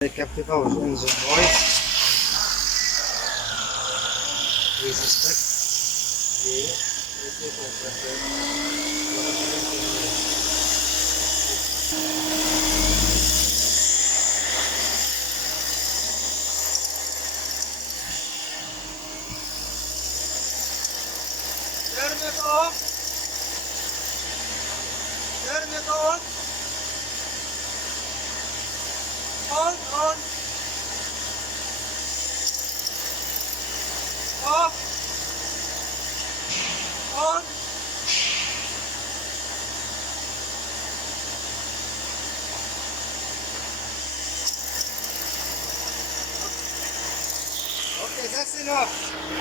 The captive power engine noise. We suspect the AC compressor turn it off. Turn it on. Hold on. Off. On. Okay, that's enough.